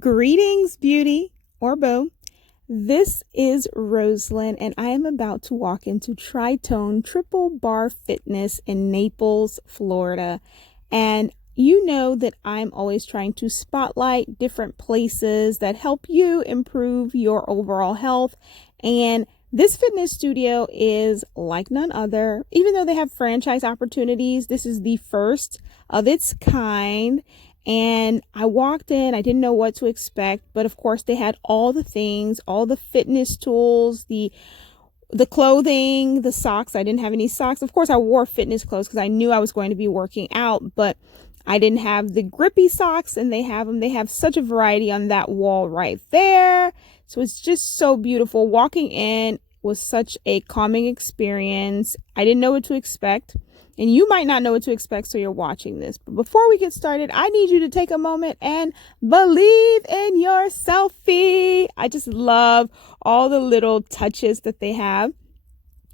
Greetings, beauty or beau. This is Roselyne, and I am about to walk into Tone Triple Barre Fitness in Naples, Florida. And you know that I'm always trying to spotlight different places that help you improve your overall health. And this fitness studio is like none other. Even though they have franchise opportunities, this is the first of its kind. And I walked in, I didn't know what to expect, but of course they had all the things, all the fitness tools, the clothing, the socks. I didn't have any socks. Of course, I wore fitness clothes because I knew I was going to be working out, but I didn't have the grippy socks, and they have them. They have such a variety on that wall right there. So it's just so beautiful. Walking in was such a calming experience. I didn't know what to expect. And you might not know what to expect, so you're watching this. But before we get started, I need you to take a moment and believe in your selfie. I just love all the little touches that they have.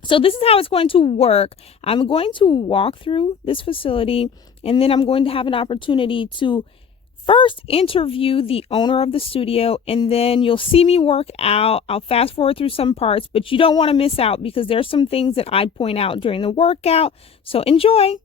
So this is how it's going to work. I'm going to walk through this facility, and then I'm going to have an opportunity to first interview the owner of the studio, and then you'll see me work out. I'll fast forward through some parts, but you don't want to miss out because there's some things that I point out during the workout. So enjoy.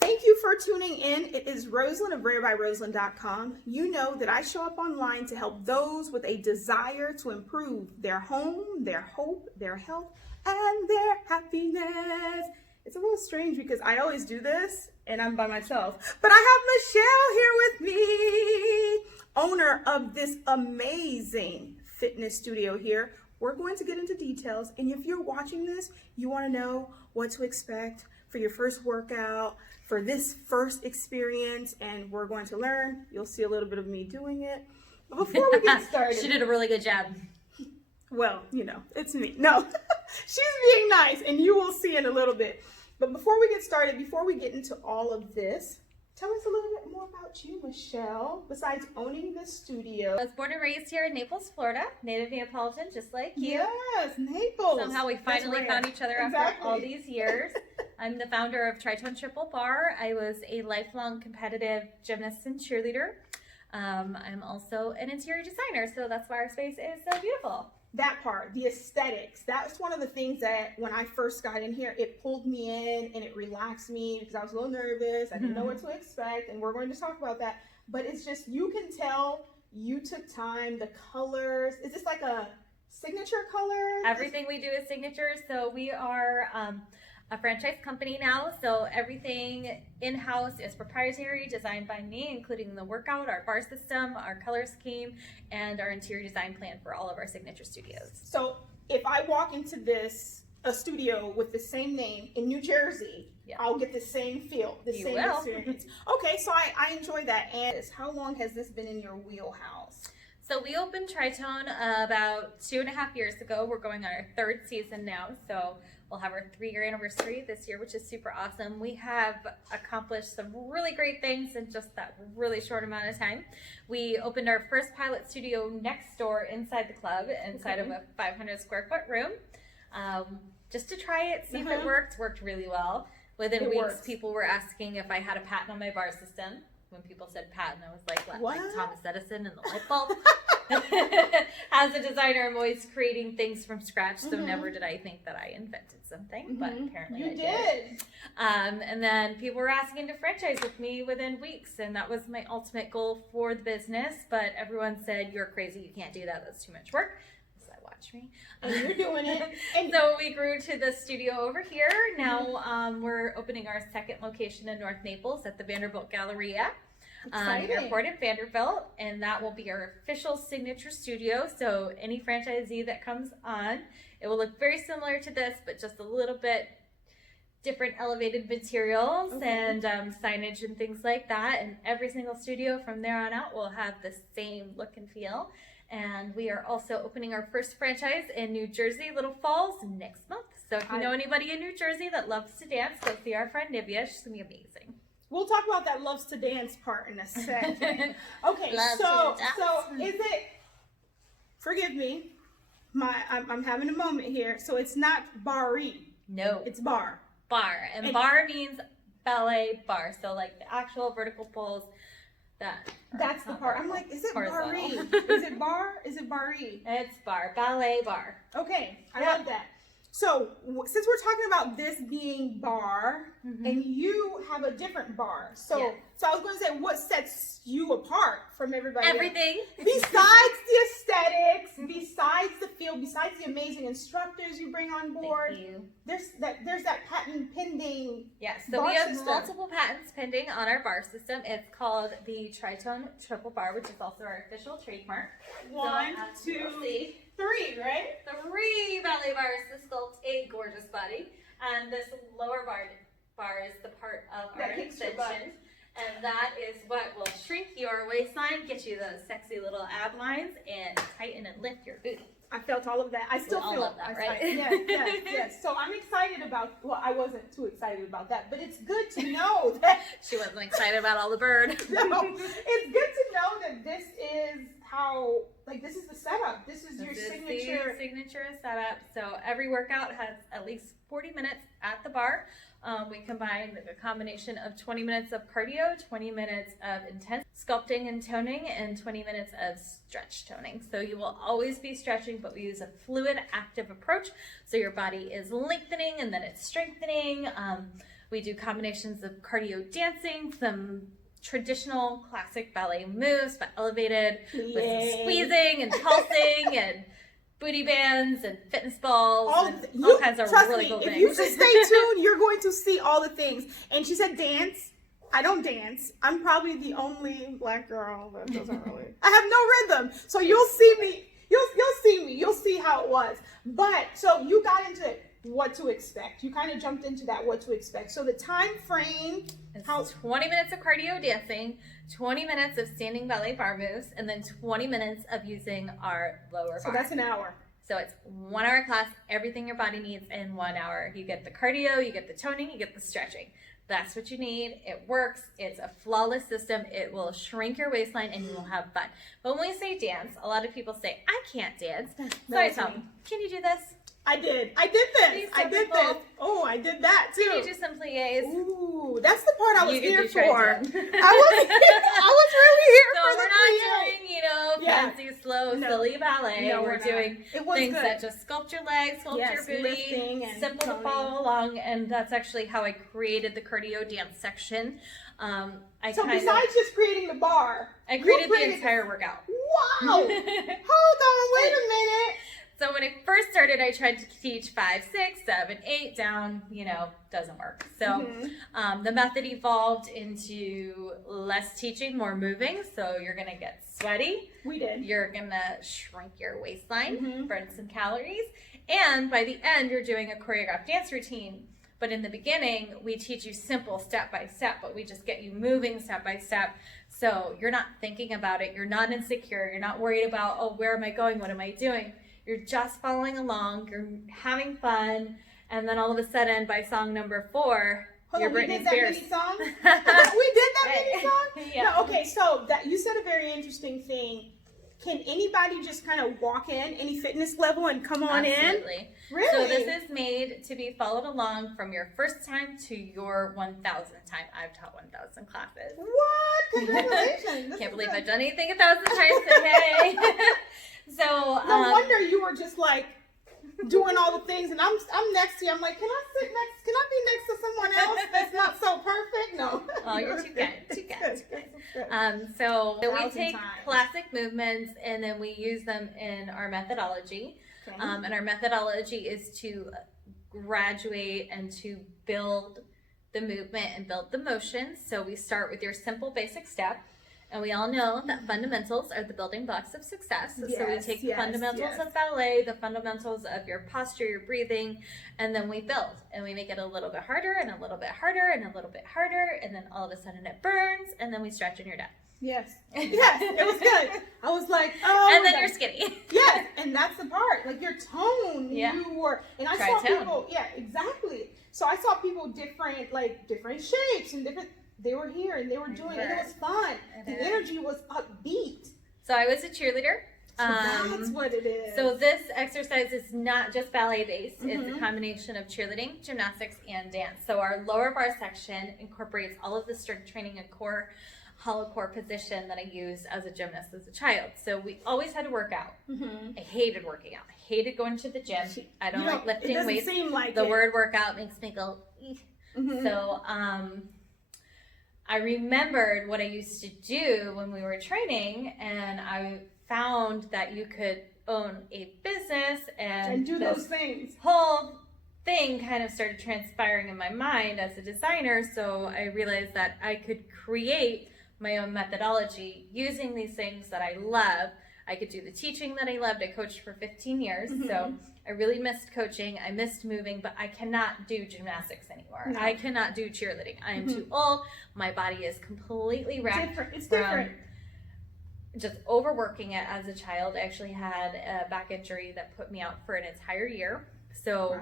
Thank you for tuning in. It is Roselyne of RARE by Roselyne.com. You know that I show up online to help those with a desire to improve their home, their hope, their health, and their happiness. It's a little strange because I always do this and I'm by myself, but I have Michelle here with me, owner of this amazing fitness studio here. We're going to get into details, and if you're watching this, you want to know what to expect for your first workout, for this first experience, and we're going to learn. You'll see a little bit of me doing it. But before we get started, she did a really good job. Well, you know, it's me. No, she's being nice, and you will see in a little bit. But before we get started, before we get into all of this, tell us a little bit more about you, Michelle, besides owning this studio. I was born and raised here in Naples, Florida, native Neapolitan, just like you. Yes, Naples. Somehow we finally found each other after all these years. I'm the founder of Tone Triple Barre. I was a lifelong competitive gymnast and cheerleader. I'm also an interior designer, so that's why our space is so beautiful. That part, the aesthetics, that's one of the things that when I first got in here, it pulled me in and it relaxed me because I was a little nervous. I didn't know what to expect, and we're going to talk about that. But it's just, you can tell you took time, the colors. Is this like a signature color? Everything we do is signature. So we are a franchise company now, so everything in-house is proprietary, designed by me, including the workout, our bar system, our color scheme, and our interior design plan for all of our signature studios. So if I walk into a studio with the same name in New Jersey, yeah, I'll get the same feel, the same experience. Okay, so I enjoy that. And how long has this been in your wheelhouse? So we opened Tritone about 2.5 years ago. We're going on our 3rd season now, so we'll have our 3-year anniversary this year, which is super awesome. We have accomplished some really great things in just that really short amount of time. We opened our first pilot studio next door inside the club, inside of a 500 square foot room, just to try it, see if it worked. Worked really well. Within weeks, people were asking if I had a patent on my bar system. When people said patent, I was like, what? Like Thomas Edison and the light bulb? As a designer, I'm always creating things from scratch, so never did I think that I invented something, but apparently I did. And then people were asking to franchise with me within weeks, and that was my ultimate goal for the business, but everyone said, you're crazy, you can't do that, that's too much work. So watch me. And you're doing it. And so we grew to the studio over here. Now we're opening our 2nd location in North Naples at the Vanderbilt Galleria. Airport in Vanderbilt, and that will be our official signature studio. So any franchisee that comes on, it will look very similar to this, but just a little bit different elevated materials and signage and things like that. And every single studio from there on out will have the same look and feel. And we are also opening our first franchise in New Jersey, Little Falls, next month. So if you know anybody in New Jersey that loves to dance, go see our friend Nivea. She's gonna be amazing. We'll talk about that loves to dance part in a second. Okay, so is it, forgive me, I'm having a moment here. So it's not barre. No. It's bar. Bar. And bar means ballet bar. So like the actual vertical poles That's the part. I'm like, is it horizontal. barre? Is it bar? Is it barre? It's bar, ballet bar. Okay, I love that. So since we're talking about this being bar, and you have a different bar, so I was going to say, what sets you apart from everybody Everything. else? Besides the aesthetics, besides the feel, besides the amazing instructors you bring on board, Thank you. there's that patent pending. Yes, so bar we have system. multiple patents pending on our bar system. It's called the Tone Triple Barre, which is also our official trademark. One, So, two, see, 3, right? 3 ballet bars to sculpt a gorgeous body, and this lower bar is the part of our That kicks your butt. extension, and that is what will shrink your waistline, get you those sexy little ab lines, and tighten and lift your booty. I felt all of that. I still feel love that, right? Yes. So I'm excited about, well, I wasn't too excited about that, but it's good to know that. She wasn't excited about all the bird. No, it's good to know that this is how, like, this is the setup. This is your signature. The signature setup. So every workout has at least 40 minutes at the bar. We combine a combination of 20 minutes of cardio, 20 minutes of intense sculpting and toning, and 20 minutes of stretch toning. So you will always be stretching, but we use a fluid, active approach. So your body is lengthening and then it's strengthening. We do combinations of cardio dancing, some traditional classic ballet moves, but elevated with some squeezing and pulsing and booty bands and fitness balls and all kinds of really cool things. If you just stay tuned, you're going to see all the things. And she said dance. I don't dance. I'm probably the only black girl that doesn't really. I have no rhythm. So you'll see me. You'll see me. You'll see how it was. But so you got into what to expect. You kind of jumped into that what to expect. So the time frame. It's 20 minutes of cardio dancing, 20 minutes of standing ballet bar moves, and then 20 minutes of using our lower bar. So that's an hour. So it's 1 hour class, everything your body needs in 1 hour. You get the cardio, you get the toning, you get the stretching. That's what you need. It works. It's a flawless system. It will shrink your waistline and you will have fun. But when we say dance, a lot of people say, I can't dance. So I tell them, can you do this? I did this. I did this. Oh, I did that too. Can you do some pliés? Ooh, that's the part I was here for. I was really here so for the we're not doing, fancy, slow, silly ballet. No, we're doing things that just sculpt your legs, sculpt your booty, simple to follow along, and that's actually how I created the cardio dance section. So besides just creating the bar, I created the entire workout. Wow! Hold on, wait a minute. So when I first started, I tried to teach 5, 6, 7, 8 down, doesn't work. So the method evolved into less teaching, more moving. So you're going to get sweaty. We did. You're going to shrink your waistline, burn some calories. And by the end, you're doing a choreographed dance routine. But in the beginning, we teach you simple step by step, but we just get you moving step by step. So you're not thinking about it. You're not insecure. You're not worried about, oh, where am I going? What am I doing? You're just following along, you're having fun, and then all of a sudden, by song number 4, you're Britney Spears. We did that mini song? We did that mini song? Yeah. No, okay, so you said a very interesting thing. Can anybody just kind of walk in, any fitness level, and come on Absolutely. in? Really? So this is made to be followed along from your first time to your 1,000th time. I've taught 1,000 classes. What? Congratulations. Can't believe I've done anything 1,000 times, so hey. So no wonder you were just like doing all the things, and I'm next to you. I'm like, can I be next to someone else that's not so perfect? No. Oh, you're too good. So we take classic movements and then we use them in our methodology. Okay. And our methodology is to graduate and to build the movement and build the motion. So we start with your simple basic step. And we all know that fundamentals are the building blocks of success. So we take the fundamentals of ballet, the fundamentals of your posture, your breathing, and then we build. And we make it a little bit harder and a little bit harder and a little bit harder. And then all of a sudden it burns. And then we stretch and you're done. Yes. Yes, it was good. I was like, oh. And then you're skinny. Yes, and that's the part. Like your tone, you were. And I saw people. Yeah, exactly. So I saw people different shapes and different. They were here and they were doing it. It was fun. The energy was upbeat. So I was a cheerleader. So that's what it is. So this exercise is not just ballet based. It's a combination of cheerleading, gymnastics, and dance. So our lower bar section incorporates all of the strength training and core hollow core position that I used as a gymnast as a child. So we always had to work out. I hated working out. I hated going to the gym. I don't like lifting weights. The word workout makes me go, eek. So I remembered what I used to do when we were training, and I found that you could own a business and do those things. Whole thing kind of started transpiring in my mind as a designer. So I realized that I could create my own methodology using these things that I love. I could do the teaching that I loved. I coached for 15 years, so I really missed coaching. I missed moving, but I cannot do gymnastics anymore. I cannot do cheerleading. I am too old. My body is completely wrecked. It's different. Just overworking it as a child. I actually had a back injury that put me out for an entire year. So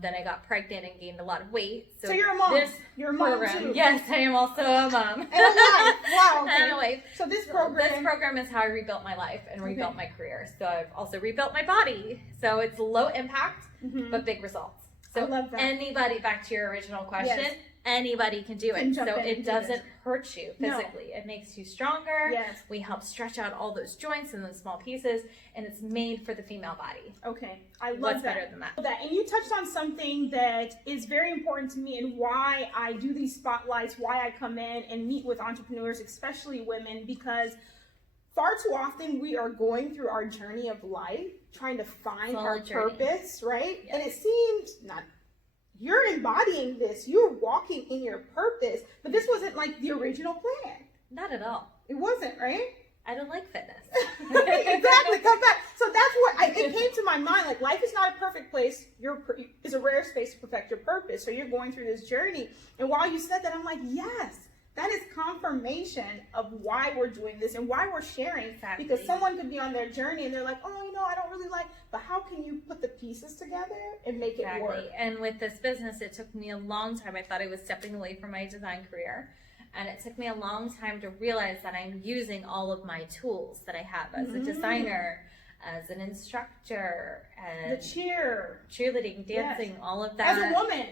then I got pregnant and gained a lot of weight. So you're a mom. You're a mom too. Yes, I am also a mom. And a wife. Wow. Okay. And a wife. So this program is how I rebuilt my life and rebuilt my career. So I've also rebuilt my body. So it's low impact, but big results. So I love that. Anybody, back to your original question, anybody can do it. So it doesn't hurt you physically. It makes you stronger. Yes. We help stretch out all those joints and those small pieces, and it's made for the female body. Okay. I love What's that. better than that? And you touched on something that is very important to me and why I do these spotlights, why I come in and meet with entrepreneurs, especially women, because far too often we are going through our journey of life trying to find our purpose, right? Yes. And it seems you're embodying this, you're walking in your purpose, but this wasn't like the original plan. Not at all. It wasn't, right? I don't like fitness. Exactly. Come back. So that's what it came to my mind. Like, life is not a perfect place. It's a rare space to perfect your purpose. So you're going through this journey. And while you said that, I'm like, yes, that is confirmation of why we're doing this and why we're sharing. Exactly. Because someone could be on their journey and they're like, oh, I don't really like, but how can you put the pieces together and make it work? And with this business, it took me a long time. I thought I was stepping away from my design career. And it took me a long time to realize that I'm using all of my tools that I have as a designer, as an instructor, and cheerleading, dancing, all of that. As a woman.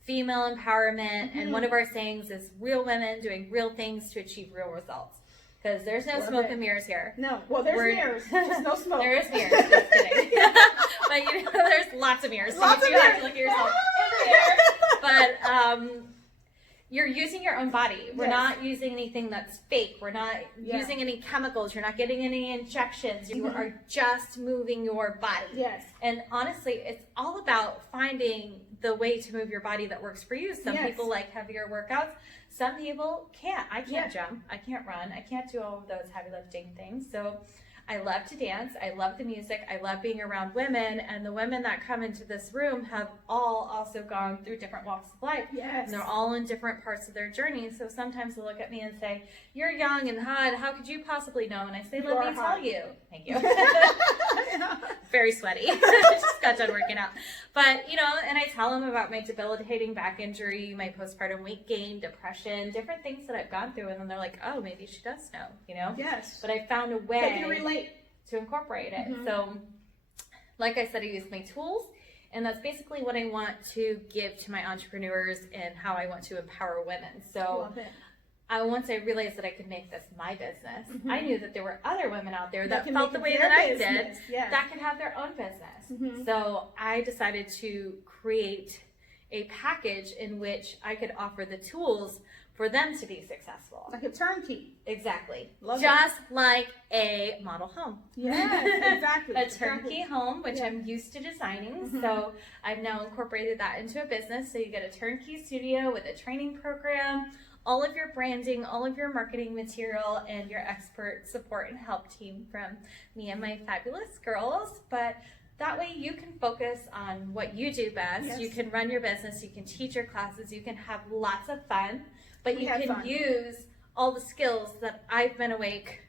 Female empowerment. And one of our sayings is real women doing real things to achieve real results. Because there's no smoke and mirrors here. No. Well, there's mirrors. Just no smoke. There is mirrors. Just kidding. But there's lots of mirrors. So you do have to look at yourself in the mirror. But you're using your own body. We're not using anything that's fake. We're not using any chemicals. You're not getting any injections. You are just moving your body. Yes. And honestly, it's all about finding the way to move your body that works for you. Some people like heavier workouts. Some people can't. I can't jump. I can't run. I can't do all of those heavy lifting things. So I love to dance. I love the music. I love being around women. And the women that come into this room have all also gone through different walks of life. Yes. And they're all in different parts of their journey. So sometimes they look at me and say, you're young and hot. How could you possibly know? And I say, let me tell you. Thank you. Very sweaty. Just got done working out. But, and I tell them about my debilitating back injury, my postpartum weight gain, depression, different things that I've gone through. And then they're like, oh, maybe she does know, Yes. But I found a way they can relate to incorporate it. So, like I said, I use my tools. And that's basically what I want to give to my entrepreneurs and how I want to empower women. So once I realized that I could make this my business, I knew that there were other women out there that felt the way that I did that could have their own business. So I decided to create a package in which I could offer the tools for them to be successful. Like a turnkey. Exactly. Just like a model home. Yes, exactly. A turnkey home, which I'm used to designing. So I've now incorporated that into a business. So you get a turnkey studio with a training program, all of your branding, all of your marketing material, and your expert support and help team from me and my fabulous girls. But that way you can focus on what you do best. You can run your business, you can teach your classes, you can have lots of fun, but you can use all the skills that I've been awake,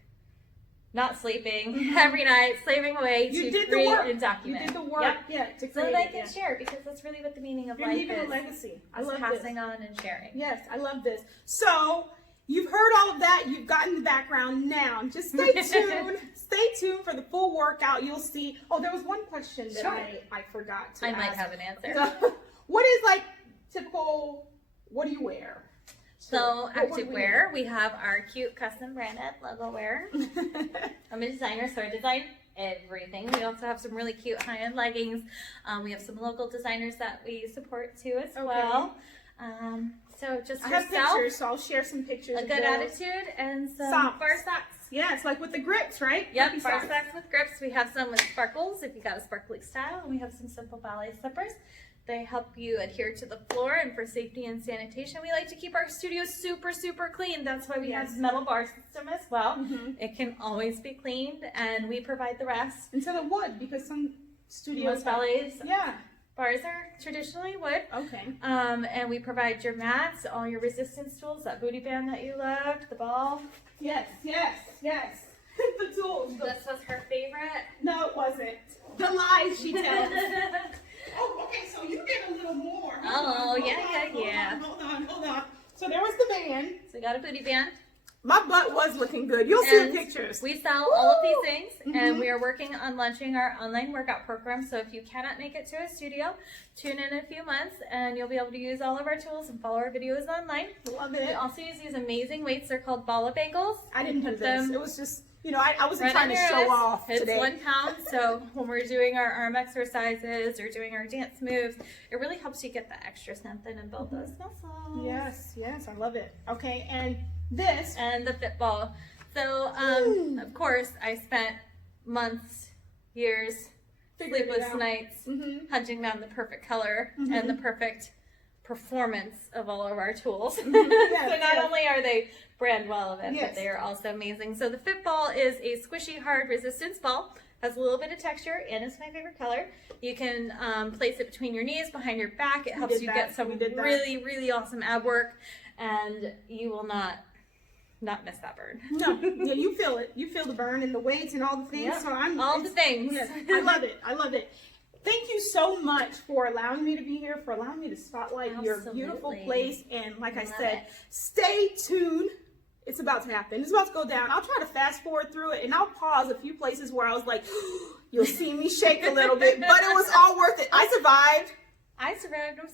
not sleeping, every night, slaving away to create and document. You did the work, to create so that I can share, because that's really what the meaning of life is. You're leaving a legacy. I love passing on and sharing. Yes, I love this. So, you've heard all of that. You've gotten the background now. Just stay tuned. Stay tuned for the full workout. You'll see. Oh, there was one question that I forgot to ask. I might have an answer. What is typical, what do you wear? So active wear, we have our cute custom branded logo wear. I'm a designer, so I design everything. We also have some really cute high-end leggings. We have some local designers that we support too as well. So just I have pictures, so I'll share some pictures. A good attitude and some bar socks. Yeah, it's like with the grips, right? Yep, bar socks with grips. We have some with sparkles if you got a sparkly style, and we have some simple ballet slippers. They help you adhere to the floor, and for safety and sanitation, we like to keep our studio super, super clean. That's why we have metal bar system as well. It can always be cleaned, and we provide the rest. Instead of wood, because some studios, most ballets, bars are traditionally wood. Okay. And we provide your mats, all your resistance tools, that booty band that you loved, the ball. Yes, yes, yes. The tools. This was her favorite. No, it wasn't. The lies she tells. Oh, okay, so you did a little more. Hold on. So there was the band. So we got a booty band. My butt was looking good. You'll see the pictures. We sell all of these things, and we are working on launching our online workout program. So if you cannot make it to a studio, tune in a few months, and you'll be able to use all of our tools and follow our videos online. Love it. We also use these amazing weights. They're called balla bagels. I didn't do this. It was just, you know, I wasn't trying to show off today. It's 1 pound, so when we're doing our arm exercises or doing our dance moves, it really helps you get the extra something and build those muscles. Yes, yes, I love it. Okay, and this. And the fit ball. So, of course, I spent months, years, sleepless nights, hunting down the perfect color and the perfect performance of all of our tools. So not only are they brand relevant, but they are also amazing. So the fit ball is a squishy, hard resistance ball. Has a little bit of texture, and it's my favorite color. You can place it between your knees, behind your back. It helps you get some really, really awesome ab work, and you will not miss that burn. No, yeah, you feel it. You feel the burn and the weights and all the things. So all the things. Yes, I love it. I love it. Thank you so much for allowing me to be here, for allowing me to spotlight your beautiful place. And like I said, stay tuned. It's about to happen. It's about to go down. I'll try to fast forward through it, and I'll pause a few places where I was like, you'll see me shake a little bit, but it was all worth it. I survived. I'm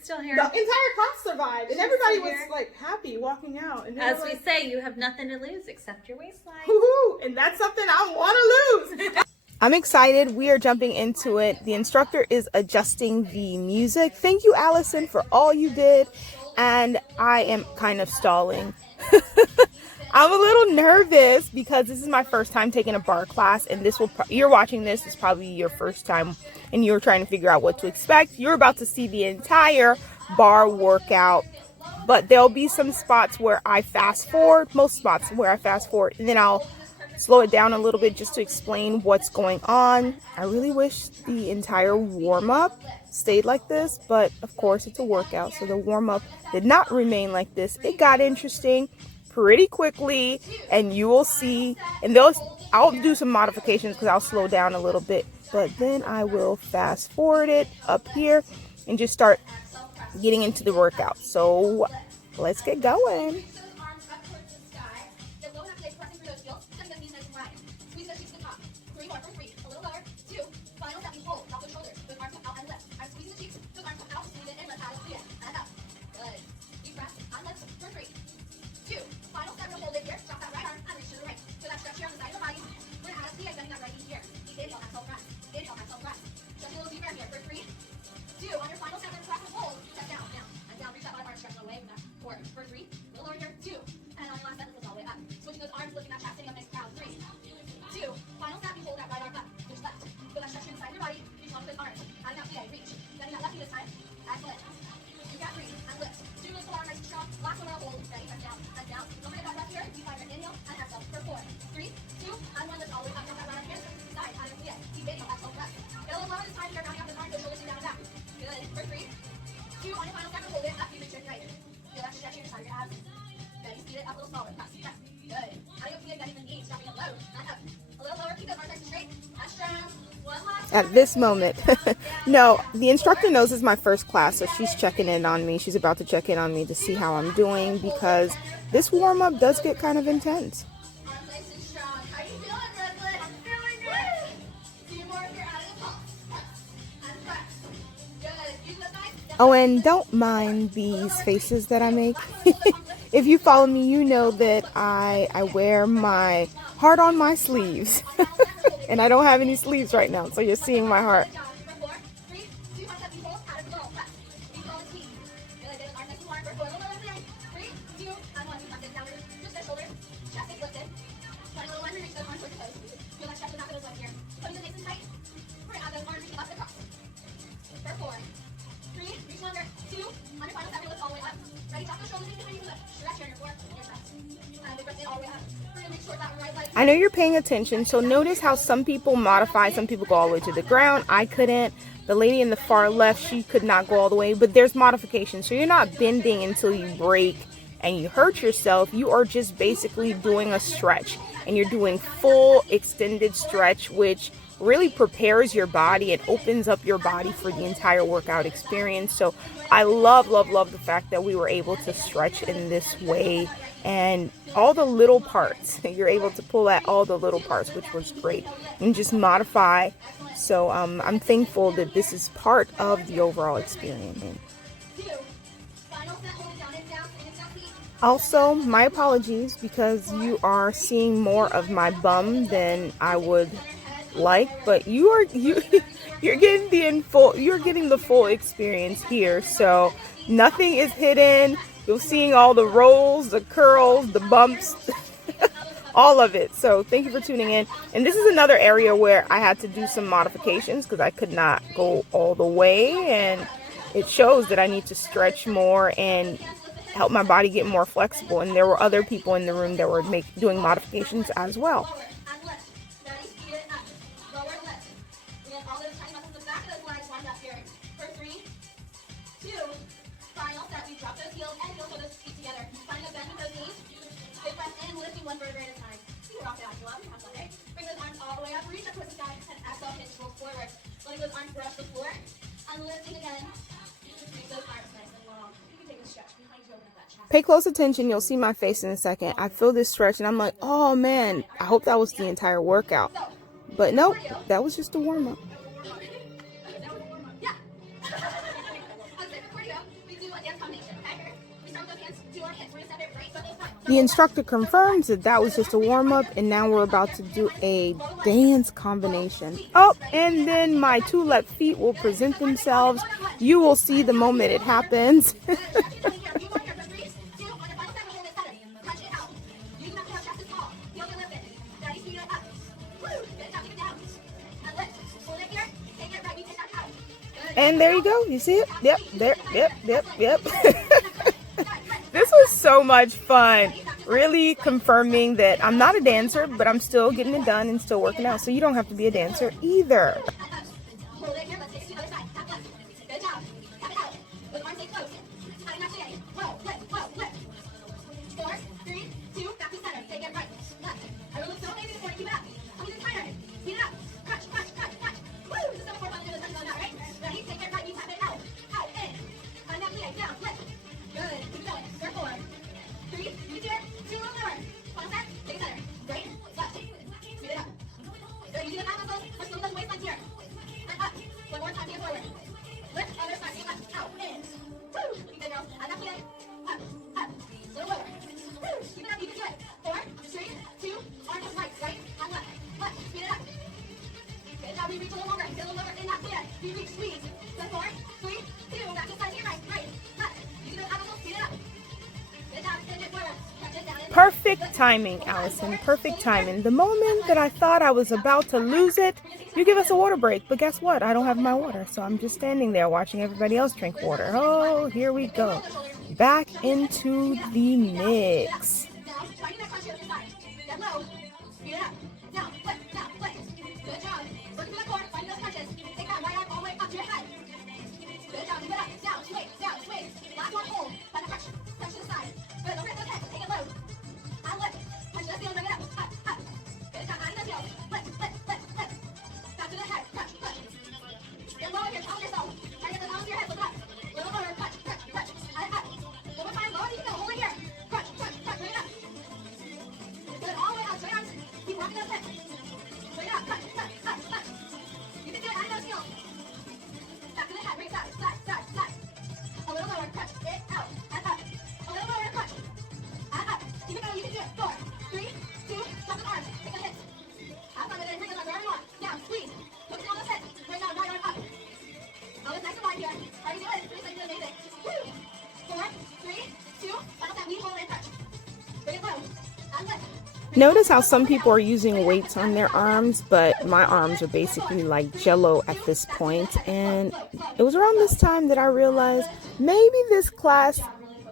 still here. The entire class survived, and everybody was like happy walking out. And as we say, you have nothing to lose except your waistline. Woohoo! And that's something I want to lose. I'm excited. We are jumping into it. The instructor is adjusting the music. Thank you, Allison, for all you did. And I am kind of stalling. I'm a little nervous because this is my first time taking a barre class, and this will you're watching this is probably your first time and you're trying to figure out what to expect. You're about to see the entire barre workout, but there'll be some spots where I fast forward, most spots where I fast forward, and then I'll slow it down a little bit just to explain what's going on. I really wish the entire warm-up stayed like this, but of course it's a workout, so the warm-up did not remain like this. It got interesting pretty quickly, and you will see, and I'll do some modifications because I'll slow down a little bit, but then I will fast forward it up here and just start getting into the workout. So let's get going. At this moment, no, the instructor knows it's my first class, so she's checking in on me. She's about to check in on me to see how I'm doing, because this warm-up does get kind of intense. Oh, and don't mind these faces that I make. if you follow me, you know that I wear my heart on my sleeves. And I don't have any sleeves right now, so you're seeing my heart. I know you're paying attention, so notice how some people modify, some people go all the way to the ground. I couldn't. The lady in the far left, she could not go all the way, but there's modification. So you're not bending until you break and you hurt yourself. You are just basically doing a stretch, and you're doing full extended stretch, which really prepares your body. It opens up your body for the entire workout experience. So I love the fact that we were able to stretch in this way, and all the little parts, you're able to pull at all the little parts, which was great, and just modify. So I'm thankful that this is part of the overall experience. Also, my apologies, because you are seeing more of my bum than I would like, but you're getting the full experience here. So nothing is hidden. You're seeing all the rolls, the curls, the bumps, all of it. So thank you for tuning in. And this is another area where I had to do some modifications because I could not go all the way, and it shows that I need to stretch more and help my body get more flexible. And there were other people in the room that were doing modifications as well. Pay close attention, you'll see my face in a second. I feel this stretch and I'm like, oh man, I hope that was the entire workout. But nope, that was just a warm-up. The instructor confirms that that was just a warm-up, and now we're about to do a dance combination. Oh, and then my two left feet will present themselves. You will see the moment it happens. And there you go. You see it? Yep, there, yep. This was so much fun. Really confirming that I'm not a dancer, but I'm still getting it done and still working out. So you don't have to be a dancer either. Perfect timing, Allison. Perfect timing. The moment that I thought I was about to lose it, you give us a water break. But guess what? I don't have my water, so I'm just standing there watching everybody else drink water. Oh, here we go. Back into the mix. Notice how some people are using weights on their arms, but my arms are basically like jello at this point. And it was around this time that I realized maybe this class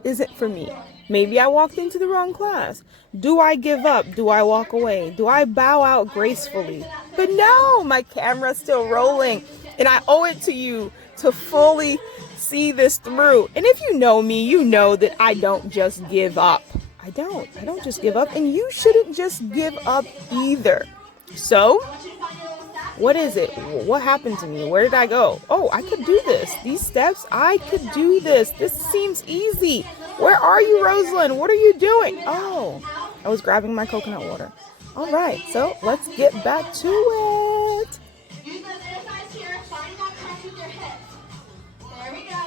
isn't for me. Maybe I walked into the wrong class. Do I give up? Do I walk away? Do I bow out gracefully? But no, my camera's still rolling, and I owe it to you to fully see this through. And if you know me, you know that I don't just give up. I don't just give up, and you shouldn't just give up either. So, what is it? What happened to me? Where did I go? Oh, I could do this. These steps, I could do this. This seems easy. Where are you, Roselyne? What are you doing? Oh, I was grabbing my coconut water. All right, so let's get back to it. Use those inner thighs here. Find that crunch with your hips. There we go.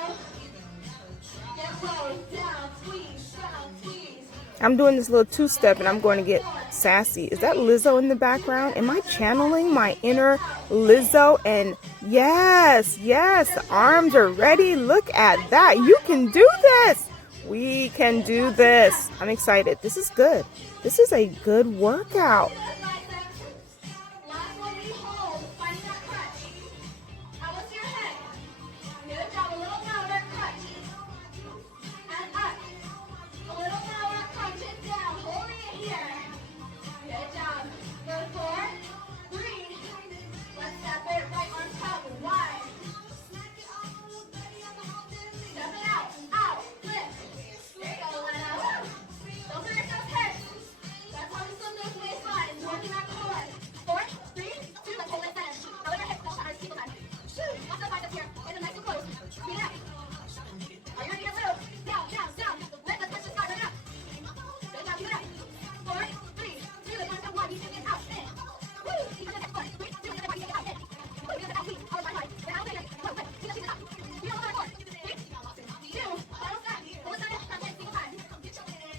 Get low, down, squeeze, down, squeeze. I'm doing this little two-step, and I'm going to get sassy. Is that Lizzo in the background? Am I channeling my inner Lizzo? And yes, the arms are ready. Look at that. You can do this. We can do this. I'm excited. This is good. This is a good workout. Last one we hold. Finding that crunch. Elbows to your head. Good job. A little louder. Crunch. And up. A little louder. Crunch it down. Holding it here. Good job. Go 4, 3. Let's step it. Right arm top. Wide. Step it out. Out. Lift. There you go, Lena. Don't hurt yourself, hips. That's how we slim those waistlines. Working that core. 4, 3, 2. Let's hold it center. Elbow your hips. Don't shut. Keep time. Lots of biceps here. Get them nice and close. Speed it up. Are you ready to move? Down, down, down. Lift. Let's push this side right up. Good job. Keep it up. 4, 3, 2. Let's go 1. You can get out. In. Woo. Keep it up. 4, 3, 2. Get it out. In. Woo. Get it out. Squeeze. Hold it right. Get out there. Go. Quick. Keep it up. Feel the core. 3, 2. Final step. Hold it center. Front leg. Single time.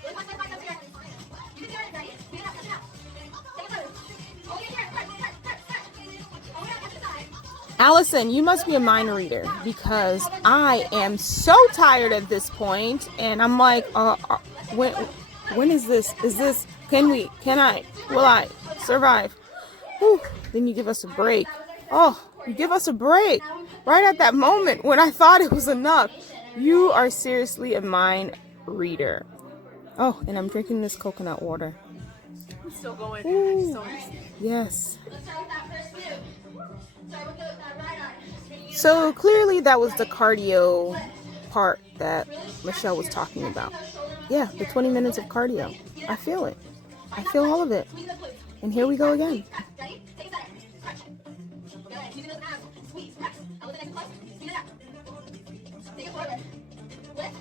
Really punch those biceps here. You can do it. Ready? Speed it up. Touch it out. Take it loose. Hold it here. Press, press, press, press. Hold it up. Touch the side. Allison, you must be a mind reader, because I am so tired at this point, and I'm like, when is this? Will I survive? Whew. Then you give us a break. Oh, you give us a break right at that moment when I thought it was enough. You are seriously a mind reader. Oh, and I'm drinking this coconut water. I'm still going. Ooh. So Yes. Let's start with that first move. Start with that right arm. So clearly that was the cardio part that Michelle was talking about. Yeah, the 20 minutes of cardio. I feel it. I feel all of it. Squeeze the glutes. And here we go again. Ready? Take it center. Crunch. Good. Using those abs. Squeeze. Press. Elbows nice and close. Speed it up. Take it forward. Lift.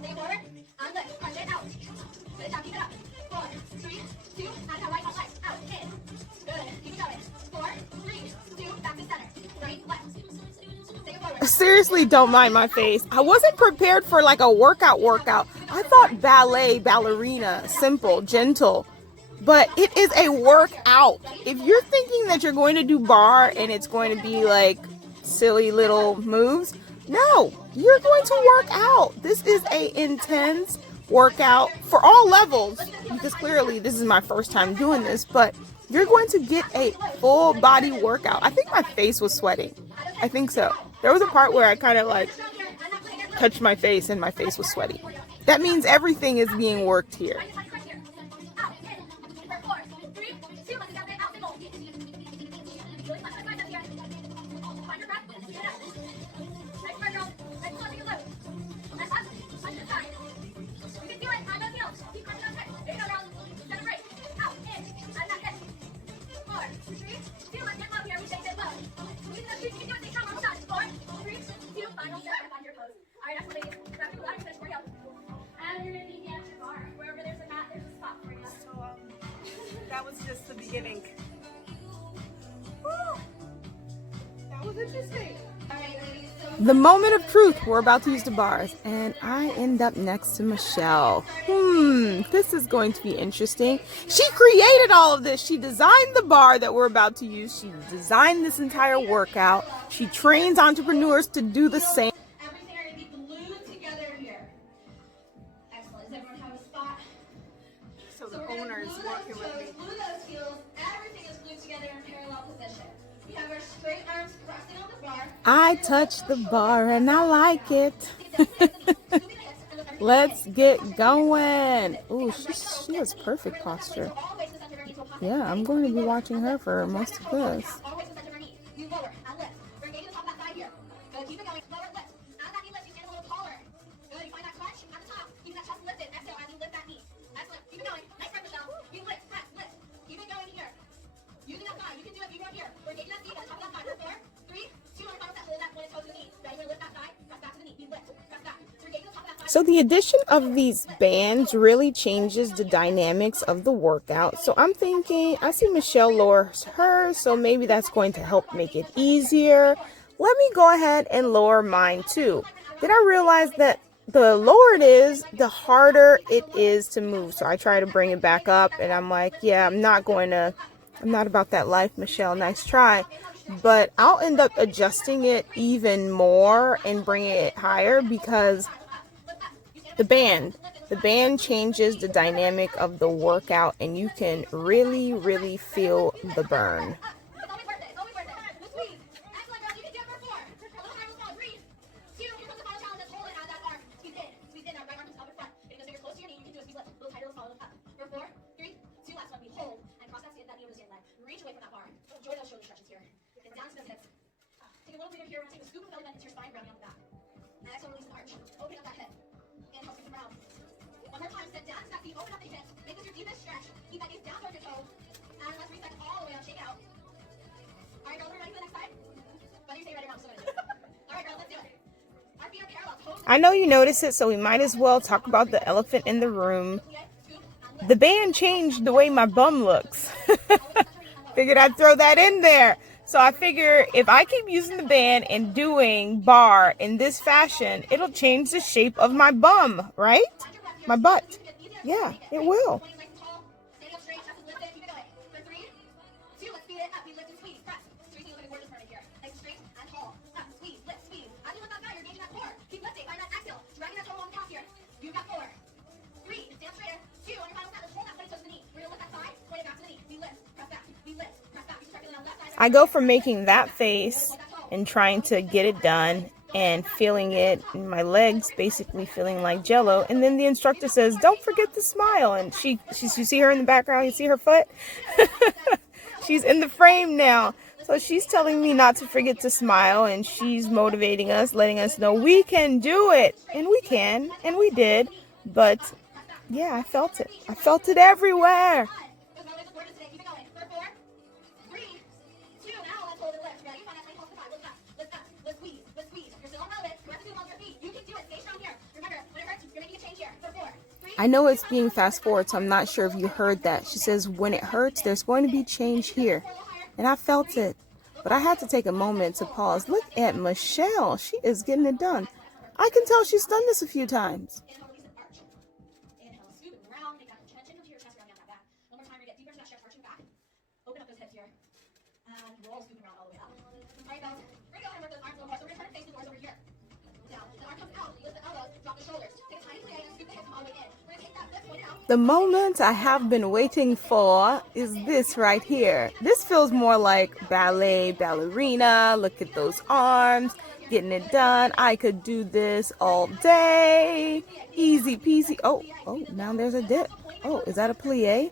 Take it forward. And lift. Crunch it out. Good job. Keep it up. 4, 3, 2. And that right arm left. Out. In. Good. Keep it going. 4, 3, 2. Back to center. Right. Left. Take it forward. Seriously, don't mind my face. I wasn't prepared for like a workout. I thought ballerina, simple, gentle. But it is a workout. If you're thinking that you're going to do bar and it's going to be like silly little moves, no, you're going to work out. This is a intense workout for all levels, because clearly this is my first time doing this, but you're going to get a full body workout. I think my face was sweating. I think so. There was a part where I kind of like touched my face and my face was sweaty. That means everything is being worked here. that was just the beginning. Woo! That was interesting. The moment of truth, we're about to use the bars, and I end up next to Michelle. This is going to be interesting. She created all of this. She designed the bar that we're about to use. She designed this entire workout. She trains entrepreneurs to do the same. Everything are going to be glued together here. Excellent. Does everyone have a spot? So the owner is working with me. I touch the bar and I like it. Let's get going. Ooh, she has perfect posture. Yeah, I'm going to be watching her for most of this. So the addition of these bands really changes the dynamics of the workout. So I'm thinking, I see Michelle lowers hers, so maybe that's going to help make it easier. Let me go ahead and lower mine too. Then I realized that the lower it is, the harder it is to move. So I try to bring it back up, and I'm like, yeah, I'm not about that life, Michelle. Nice try. But I'll end up adjusting it even more and bringing it higher because the band changes the dynamic of the workout, and you can really feel the burn. I know you notice it, so we might as well talk about the elephant in the room. The band changed the way my bum looks. Figured I'd throw that in there. So I figure if I keep using the band and doing bar in this fashion, it'll change the shape of my bum, right? My butt. Yeah, it will. I go from making that face and trying to get it done and feeling it in my legs, basically feeling like jello. And then the instructor says, don't forget to smile. And you see her in the background, you see her foot? She's in the frame now. So she's telling me not to forget to smile, and she's motivating us, letting us know we can do it. And we can, and we did. But yeah, I felt it. I felt it everywhere. I know it's being fast forward, so I'm not sure if you heard that. She says, when it hurts, there's going to be change here. And I felt it. But I had to take a moment to pause. Look at Michelle. She is getting it done. I can tell she's done this a few times. The moment I have been waiting for is this right here. This feels more like ballerina. Look at those arms, getting it done. I could do this all day. Easy peasy. Oh, now there's a dip. Oh, is that a plie?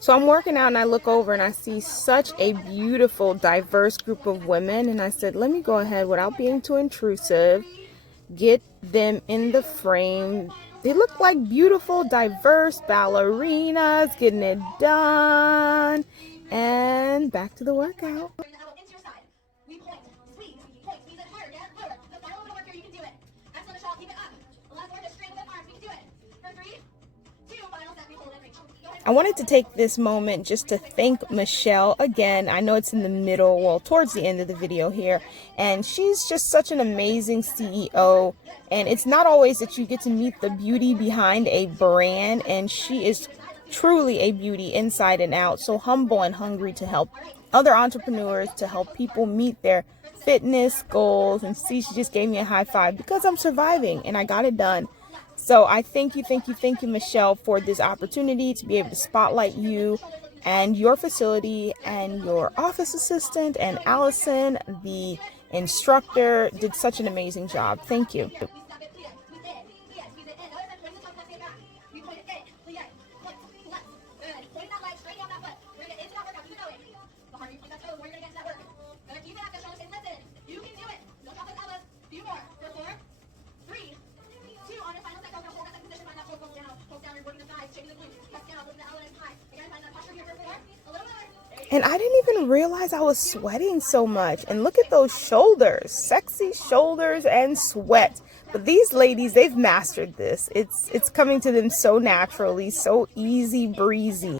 So I'm working out and I look over and I see such a beautiful, diverse group of women. And I said, let me go ahead without being too intrusive, get them in the frame. They look like beautiful, diverse ballerinas getting it done. And back to the workout. Bring the elbow into your side. We point, squeeze it harder, get lower. The final little work here, you can do it. Excellent, Michelle, keep it up. The last one, just straighten the arms, we can do it. For 3, 2, final set, we hold and reach. Go ahead. I wanted to take this moment just to thank Michelle again. I know it's in the middle, well, towards the end of the video here, and she's just such an amazing CEO. And it's not always that you get to meet the beauty behind a brand, and she is truly a beauty inside and out. So humble and hungry to help other entrepreneurs, to help people meet their fitness goals. And see, she just gave me a high five because I'm surviving and I got it done. So I thank you, Michelle, for this opportunity to be able to spotlight you and your facility, and your office assistant, and Allison, the instructor, did such an amazing job. Thank you. And I didn't even realize I was sweating so much. And look at those shoulders, sexy shoulders and sweat. But these ladies, they've mastered this. It's coming to them so naturally, so easy breezy.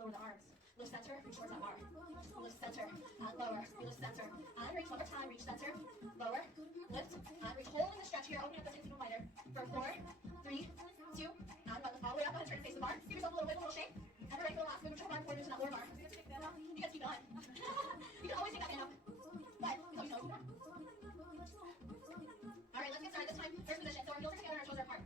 Lower the arms. Lift center, reach towards that bar. Lift center, lower. Lift center, and reach one more time. Reach center, lower, lift, and reach. Holding the stretch here. Opening up the hips even wider. For 4, 3, 2, and run all the way up. Go ahead and turn and face the bar. Give yourself a little wiggle, a little shake. And we're ready for the last move. Which arm forward into that lower bar. You guys keep going. You can always take that hand up. But you know. All right, let's get started. This time, first position. So our heels are together and our toes are apart.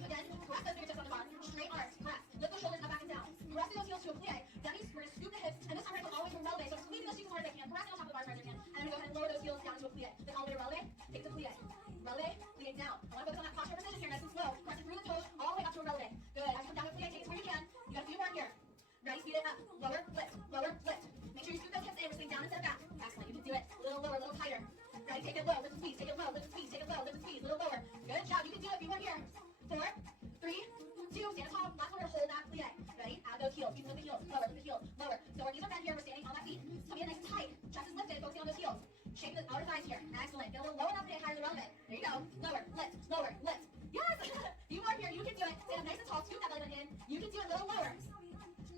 Again, press those fingertips on the bar. Straight arms. Press. Lift those shoulders up, back and down. Pressing those heels to a plie. That means we're going to scoop the hips, and this time we're going to go all the way from releve. So I'm squeezing those cheeks as hard as I can, pressing on top of the bar as hard as I can, and I'm going to go ahead and lower those heels down to a plie. Then all the way to releve, take it to plie. Releve, plie down. I want to focus on that posture precision here, nice and slow. Pressing through the toes, all the way up to a releve. Good. As you come down to plie, take it where you can. You got a few more here. Ready? Speed it up. Lower, lift, lower, lift. Make sure you scoop those hips in. We're sitting down instead of back. Excellent. You can do it. A little lower, a little tighter. Ready? Take it low, lift and squeeze. Take it low, lift and squeeze. Take it low, lift and squeeze. A little lower. Good job. You can do it. A few more here. 4, 3, 2. Stand tall. Last one. Hold that plie. Ready? Add those heels. Keep moving the heels. Lower, the heels. Lower. So our knees are bent here. We're standing on that feet. Tummy in nice and tight. Chest is lifted. Focusing on those heels. Shake the outer thighs here. Excellent. Get a little low enough to get higher than relevant. There you go. Lower, lift, lower, lift. Yes. Few more here. You can do it. Stand up nice and tall. Scoop that belly button in. You can do it a little lower.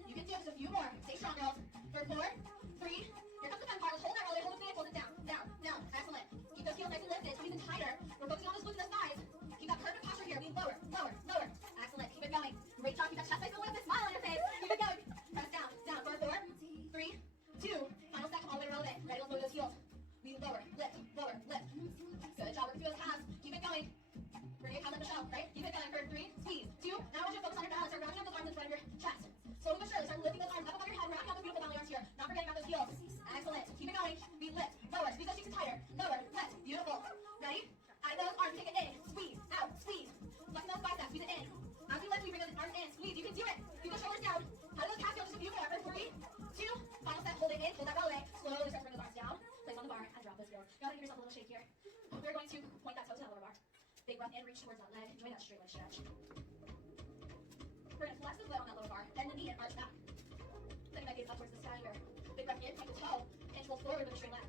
You can do it. Just a few more. Stay strong, girls. For 4, 3. Here comes the fun part. Let's hold that relay. Hold the knee. Hold it down. Down. Down. Excellent. Keep those heels nice and lifted. Squeeze in tighter. We're focusing on those glutes and the thighs. Keep that perfect posture here. Be lower, lower, lower. Excellent. Keep it going. Great job. Keep that chest nice and lift. Smile on your face. Keep it going. Press down. Down. For 4, 3, 2. Final second. All the way to relay. Ready? Let's lower those heels. We lower, lift, lower, lift. Good job. Working through those calves. Keep it going. We're going to count up Michelle, right? Keep it going for 3, squeeze, 2. Now I want you to focus on your balance. Start rounding up those arms in front of your chest. Slowly but surely, start lifting those arms up above your head, wrapping up those beautiful belly arms here. Not forgetting about those heels. Excellent. Keep it going. We lift, lower, squeeze those cheeks tighter. Lower, lift. Beautiful. Ready? Add those arms, take it in, squeeze, out, squeeze. Flexing those biceps, squeeze it in. As we lift, we bring those arms in, squeeze. You can do it. Keep those shoulders down. Out of those calves, just a few more. For 3, 2. Final step, hold it in, hold that relay. Slowly start to bring those arms down. Place on the bar and drop those heels. Go ahead and give yourself a little shake here. We're going to point that toe to that lower bar. Big breath in, reach towards that leg. Enjoy that straight leg stretch. We're going to flex the foot on that lower bar. Bend the knee and arch back. Letting that gaze up towards the sky here. Big breath in, point the toe, and pull forward with a straight leg.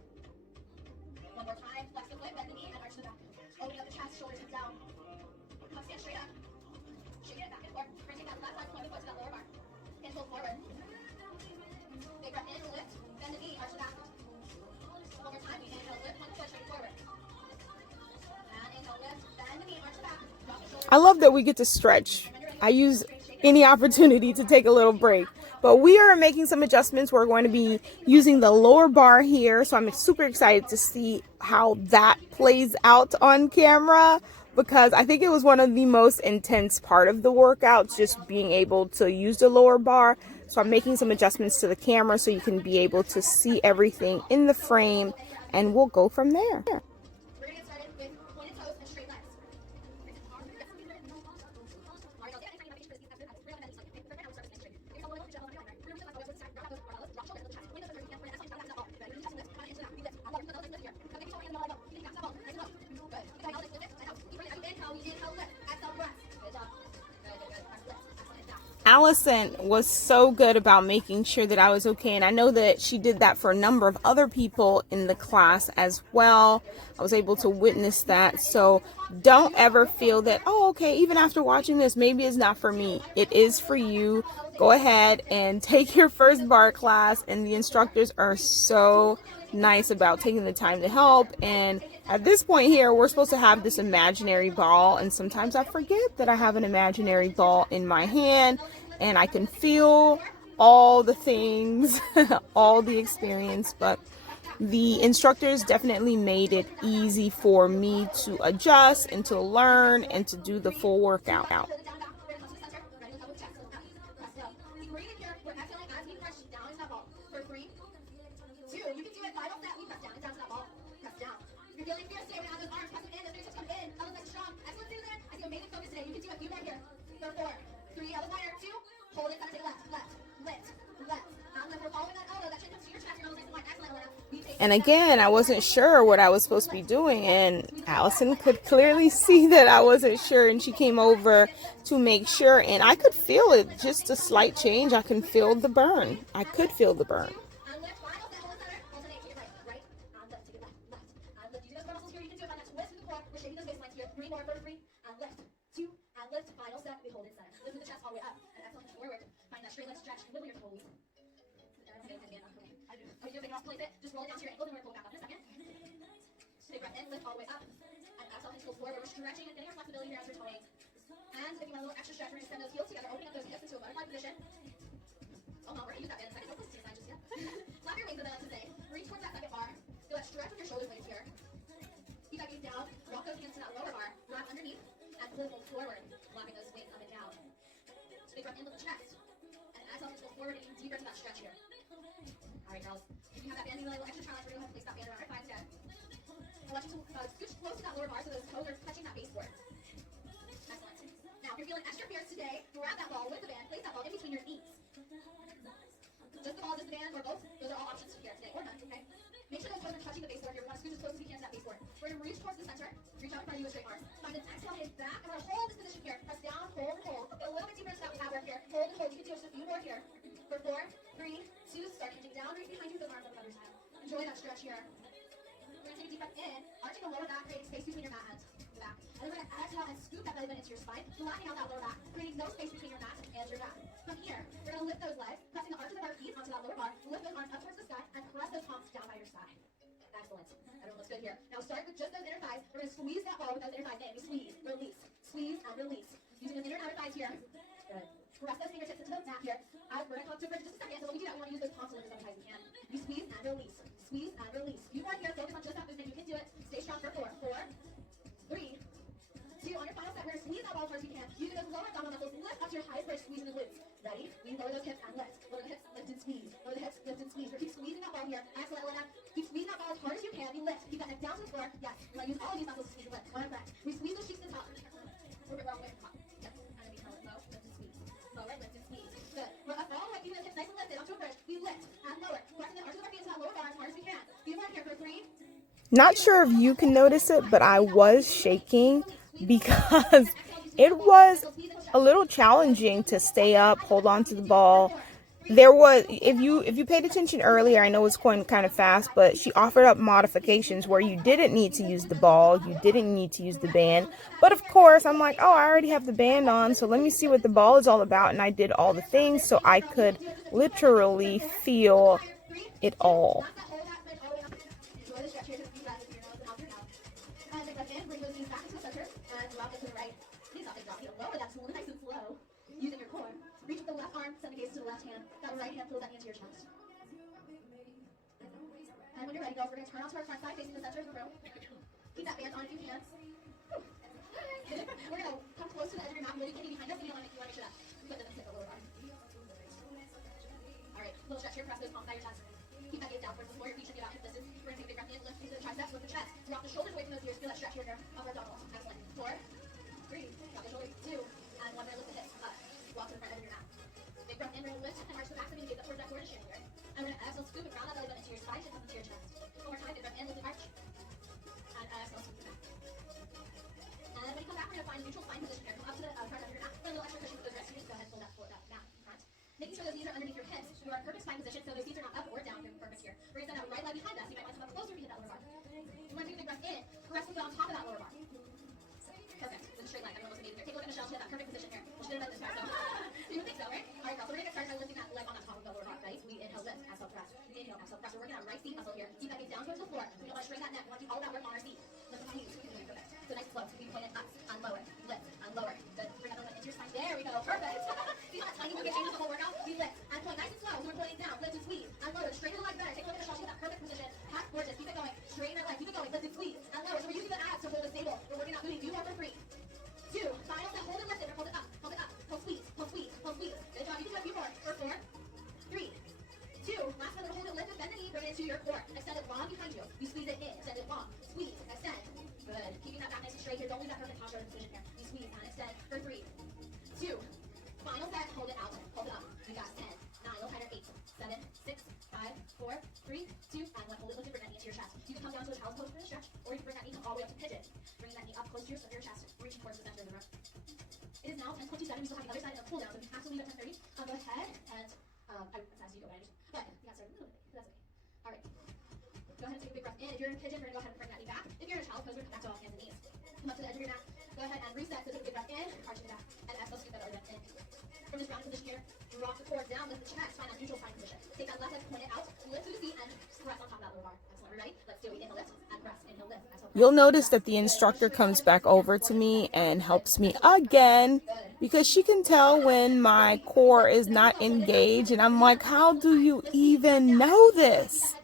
One more time. Flex the foot, bend the knee, and arch the back. Opening up the chest, shoulders come down. Come stand straight up. Shake it back and forth. We're going to take that left leg, point the foot to that lower bar. And pull forward. Big breath in, lift, bend the knee, arch the back. One more time. We inhale, lift, point the foot straight forward. And inhale, lift, bend the knee, arch the back. Drop the shoulders. I love that we get to stretch I use any opportunity to take a little break. But we are making some adjustments. We're going to be using the lower bar here. So I'm super excited to see how that plays out on camera, because I think it was one of the most intense part of the workouts, just being able to use the lower bar. So I'm making some adjustments to the camera so you can be able to see everything in the frame, and we'll go from there. We're gonna get started with pointed toes and straight legs. Allison was so good about making sure that I was okay, and I know that she did that for a number of other people in the class as well. I was able to witness that. So don't ever feel that, oh, okay, even after watching this, maybe it's not for me. It is for you. Go ahead and take your first barre class, and the instructors are so nice about taking the time to help. And at this point here, we're supposed to have this imaginary ball, and sometimes I forget that I have an imaginary ball in my hand, and I can feel all the things, all the experience. But the instructors definitely made it easy for me to adjust and to learn and to do the full workout. And again, I wasn't sure what I was supposed to be doing, and Allison could clearly see that I wasn't sure, and she came over to make sure, and I could feel it, just a slight change. I can feel the burn. I could feel the burn. Just roll it down to your ankles and we're going to pull it back up in a second. Big breath in, lift all the way up. And exhale, hands go forward. We're stretching and getting our flexibility here as we're toning. And if you want a little extra stretch, we're going to send those heels together, opening up those hips into a butterfly position. Oh no, we're going to use that band in a second. Don't listen to your side just yet. Flap your wings, as I like to say. Reach towards that second bar. Feel that stretch with your shoulder blades here. Keep that gaze down. Rock those hands to that lower bar. Grab underneath and pull forward, flapping those wings up and down. Big breath in with the chest. And exhale, hands go forward and even deeper into that stretch here. All right, girls. If you have that band, you need a little extra challenge. We're going to place that band around our thighs again. I want you to scooch close to that lower bar so those toes are touching that baseboard. Excellent. Now, if you're feeling extra fierce today, grab that ball with the band, place that ball in between your knees. Just the ball, just the band, or both. Those are all options here today, or none, okay? Make sure those toes are touching the baseboard here. We want to scooch as close as we can to that baseboard. We're going to reach towards the center, reach out in front of you with straight arms. Find an exhale, hit back, and we're going to hold this position here. Press down, hold, and hold. Get a little bit deeper into that ab work here. Hold and hold. You can do just a few more here. For 4, 3, 2, start hitting down right behind you with those arms on the other side. Enjoy that stretch here. We're going to take a deep breath in, arching the lower back, creating space between your mat and the back. And then we're going to exhale and scoop that belly button into your spine, flattening out that lower back, creating no space between your mat and your back. From here, we're going to lift those legs, pressing the arch of our feet onto that lower bar, lift those arms up towards the sky, and press those palms down by your side. Excellent. Everyone looks good here. Now start with just those inner thighs. We're going to squeeze that ball with those inner thighs in. We squeeze, and release. Using those inner and outer thighs here. Good. Press those fingertips into the mat here. We're going to come to a bridge in just a second, so when we do that, we want to use those palms to lift as high as we can. You squeeze and release. Squeeze and release. Few more here. Focus on just that movement. You can do it. Stay strong for 4, 3, 2. On your final set, we're going to squeeze that ball as hard as you can. Using those lower abdominal muscles, lift up to your highest bridge, squeezing the glutes. Ready? We lower those hips and lift. Lower the hips, lift and squeeze. Lower the hips, lift and squeeze. Keep squeezing that ball here. Excellent, Elena. Keep squeezing that ball as hard as you can. You lift. Keep that neck down to the floor. Yes. You want to use all of these muscles to squeeze and lift. One breath. We squeeze those cheeks to the top. We're wrong way to the top. Yes. And then we curl it low, lift and squeeze. Lower, lift and squeeze. Good. We're up all the way, keeping the hips nice and lifted up to a bridge. We lift and lower. Pressing the arches of our feet into that lower bar as hard as we can. Few more here for 3. Not sure if you can notice it, but I was shaking because it was a little challenging to stay up, hold on to the ball. There was, if you paid attention earlier, I know it's going kind of fast, but she offered up modifications where you didn't need to use the ball, you didn't need to use the band. But of course, I'm like, oh, I already have the band on, so let me see what the ball is all about. And I did all the things so I could literally feel it all. Bring those knees back into the center and drop it to the right. Please not drop it lower. That's nice and slow. send the gaze to the left hand. That right hand pulls that knee into your chest. And when you're ready, girls, we're going to turn onto our front side, facing the center of the room. Keep that band on if you can. We're going to come close to the edge of your mat, really kicking behind us, and you want to make sure that you put them in the lower bar. All right, little stretch here, press those palms by your chest. Keep that gaze down towards the floor, your feet should be about hip distance. We're going to take a big breath in, lift into the triceps, lift the chest. Drop the shoulders away from those ears, feel that stretch here, upper abdominal. Excellent. 4, 3, drop the shoulders, 2, and 1 more, lift the hips, up. Walk to the front edge of your mat. Big breath in, we're going to lift and arch the back, so we're going to gaze up towards that tortoise chandelier. And we're going to exhale, scoop and round that belly button into your spine, shift up into your chest. One more time, big breath in, lift and arch. And exhale, scoop it back. And when you come back, we're going to find a neutral spine position here. Come up to the front edge of your mat. Put a little extra cushion for those rest. Just go ahead and fold that mat in front. Making sure those knees are underneath your hips. You are in perfect spine position, so those feet are not up or down. You're perfect here. We're going to send that right leg behind us. You might want to come up closer to hit that lower bar. You want to take a big breath in. Press the foot on top of that lower bar. Perfect. With a straight leg. Everyone looks amazing here. Take a look at Michelle. She had that perfect position here. Well, she did it better this time, so you would think so, right? All right, girls. So we're going to get started by lifting that leg on the top of the lower bar, right? We inhale, lift, exhale, press. Inhale, exhale, press. We're working on right seat muscle here. Keep that gaze down towards the floor. We don't want to strain that neck. We want to keep all of that work on our seat. Lift the knees. Perfect. So nice flow. So we point it up and lower, lift and lower. Good. Bring that one into your spine. There we go. Perfect. See how that tiny movement changes the whole workout? We lift and point nice and slow. So we're pointing down, lift and squeeze and lower. Straighten the leg better. Take a look at Michelle. She had that perfect position. Pat, gorgeous. Keep it going. Straighten her leg. Keep it going. Lift and squeeze and lower. So we're using the abs to hold it stable. We're working out doing 2 more for 3, 2. Final set. Hold it lifted. Hold it up. Hold it up. Hold squeeze. Hold squeeze. Hold squeeze. Good job. You can do a few more. For 4, 3, 2. Last one. Hold it lifted. Bend the knee. Bring it into your core. Extend it long behind you. You squeeze it in. Extend it long. Squeeze. Extend. Good. Keeping that back nice and straight here. Don't lose that perfect posture position here. You squeeze and extend for 3, 2. Final set. Hold it out. Hold it up. We got 10, 9, a little tighter, 8, 7, 6, 5, 4, 3, 2, and 1. Hold it lifted. Bring that knee into your chest. You can come down to a child's pose for the stretch, or you can bring that knee all the way up to pigeon. Bringing that knee up close to your chest, reaching towards the center of the room. It is now 10:27. We still have the other side in a pull down, so if you have to leave at 10:30, I'll go ahead and I'm fast you go, but you got started a little bit. That's okay. All right. Go ahead and take a big breath in. If you're in pigeon, we're gonna go ahead and bring that knee back. If you're in a child's pose, we're gonna come back to all hands and knees. Come up to the edge of your mat. Go ahead and reset. So take a big breath in, arching back, and exhale, scoop that other in. From this rounded position here, drop the core down, lift the chest, find that neutral spine position. Take that left leg, point it out, lift to the seat, and press on top of that lower bar. Excellent. We're ready? Let's do it. Inhale, lift, and press. Inhale, lift. Exhale, press. You'll notice that the instructor comes back over to me and helps me again because she can tell when my core is not engaged, and I'm like, how do you even know this?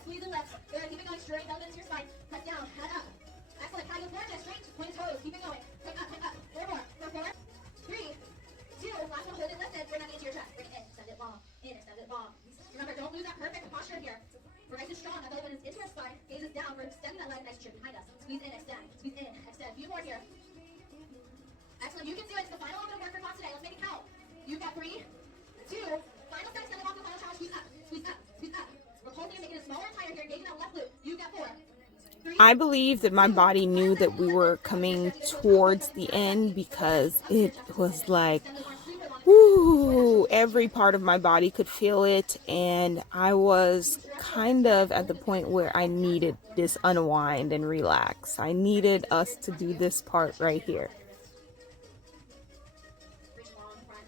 Squeeze and lift. Good. Keep it going straight. Belly into your spine. Press down. Head up. Excellent. Kind of gorgeous. Straight. Point toes. Keep it going. Pick up. Pick up. 4 more. For 4, 3, 2. Last one. Hold it lifted. Bring that into your chest. Bring it in. Extend it long. In. Extend it long. Remember, don't lose that perfect posture here. We're nice and strong. That belly button is into our spine. Gaze is down. We're extending that leg nice and straight behind us. Squeeze in. Extend. Squeeze in. Extend. A few more here. Excellent. You can do it. It's the final little bit of work for class today. Let's make it count. You've got 3, 2. Final set. Extend it off the final challenge. Squeeze up. Squeeze up. Squeeze up. We're holding and making it smaller and tighter here. Engaging that left glute. You've got 4, 3. I believe that my body knew that we were coming towards the end because it was like, whoo, every part of my body could feel it, and I was kind of at the point where I needed this unwind and relax. I needed us to do this part right here. Reach long front.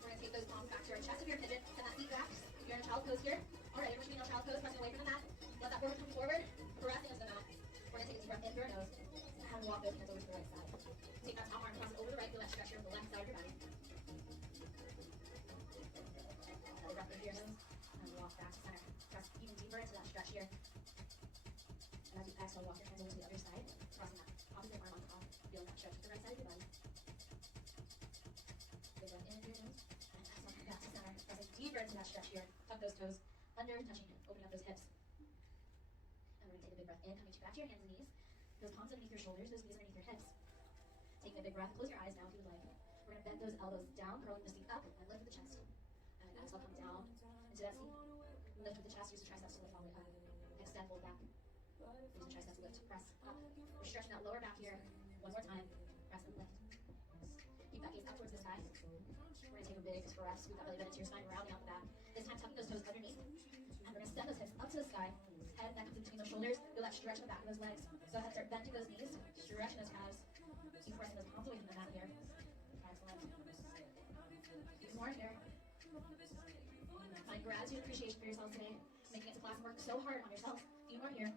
We're going to take those palms back to our chest if you're a pigeon. Send that feet back. If you're in a child pose here. All right, which means no child pose. Pressing away from the mat. Let that forward come forward. Pressing into the mat. We're going to take a deep breath in through our nose. And walk those hands over to the right side. Take that top arm, cross it over the right. Feel that stretch here on the left side of your body. Another breath into your nose. And walk back to center. Press even deeper into that stretch here. And as you exhale, walk your hands over to the other side. Crossing that opposite arm on top. Feeling that stretch to the right side of your body. Big breath in through your nose. And exhale, come back to center. Pressing deeper into that stretch here. Tuck those toes under, touching, opening up those hips. And we're going to take a big breath in, coming back to your hands and knees. Those palms underneath your shoulders, those knees underneath your hips. Taking a big breath, close your eyes now if you would like. We're going to bend those elbows down, curling the seat up, and lift with the chest. And exhale, come down into that seat. Lift with the chest, use the triceps to lift all the way up. Extend, hold back. Use the triceps to lift, press up. We're stretching that lower back here. One more time. Press and lift. Keep that gaze up towards the sky. We're going to take a big breath, scoop that belly button into your spine, rounding out the back. This time, tucking those toes underneath. And we're going to send those hips up to the sky. Head, neck comes in between those shoulders. Feel that stretch in the back of those legs. Go ahead and start bending those knees. stretch those calves. Keep pressing those arms away from the mat here. Excellent. Keep more here. Find gratitude, appreciation for yourself today. Making it to class and work so hard on yourself. Few more here.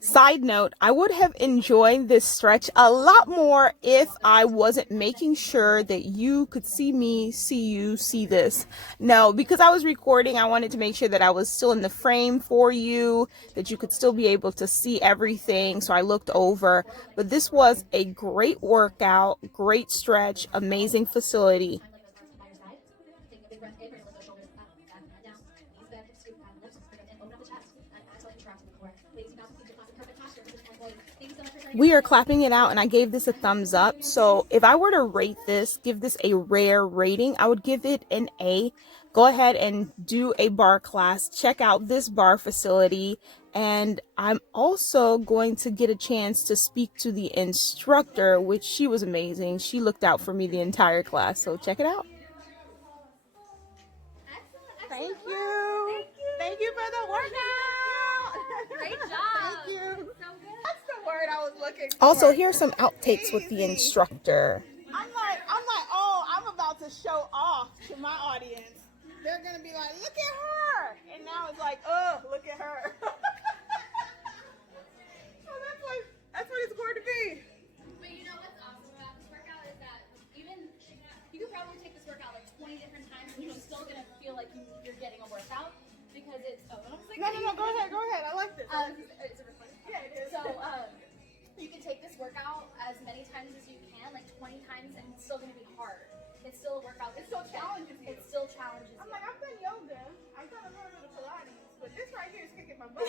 Side note, I would have enjoyed this stretch a lot more if I wasn't making sure that you could see me, see you, see this. No, because I was recording, I wanted to make sure that I was still in the frame for you, that you could still be able to see everything. So I looked over, but this was a great workout, great stretch, amazing facility. We are clapping it out, and I gave this a thumbs up. So if I were to rate this, give this a rare rating, I would give it an A. Go ahead and do a barre class. Check out this barre facility. And I'm also going to get a chance to speak to the instructor, which she was amazing. She looked out for me the entire class. So check it out. Thank you. Thank you for the workout. Great job. Thank you. So good. That's the word I was looking for. Also, here's some outtakes with the instructor. I'm like, oh, I'm about to show off to my audience. They're gonna be like, look at her, and now it's like, oh, look at her. So that's what it's going to be. But you know what's awesome about this workout is that even you could probably take this workout like 20 different times and you're still gonna feel like you're getting a workout because it's No, go ahead. I like this. it's a recording. Yeah, it is. So you can take this workout as many times as you can, like 20 times, and it's still gonna be hard. It's still a workout. It still challenges you. It still challenges you. I'm like, I've done yoga, I've done a little bit of Pilates, but this right here is kicking my butt.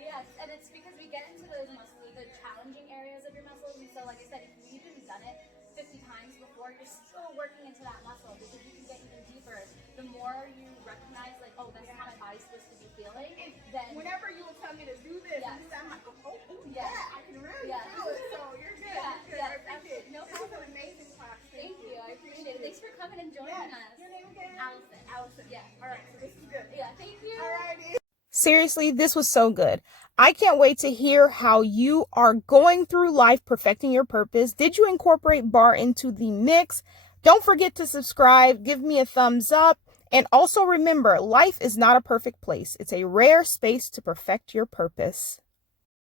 Yes, and it's because we get into those muscles, the challenging areas of your muscles, and so like I said, if you've even done it 50 times before, you're still working into that muscle because you can get even deeper. The more you recognize, like, oh, that's how my body's supposed to be feeling, then Whenever you will tell me to do this, Yes. I'm like, oh, Yes. yeah, I can really Yes. do it. So you're good. Yeah, You're good. yes, I appreciate it. no This is problem. an amazing class. thank you. I appreciate it. Thanks for coming and joining Yes. us. Your name again? Allison. Allison. Yeah. All right, so this is good. Yeah, thank you. Alrighty. Seriously, this was so good. I can't wait to hear how you are going through life perfecting your purpose. Did you incorporate barre into the mix? Don't forget to subscribe, give me a thumbs up, and also remember, life is not a perfect place. It's a rare space to perfect your purpose.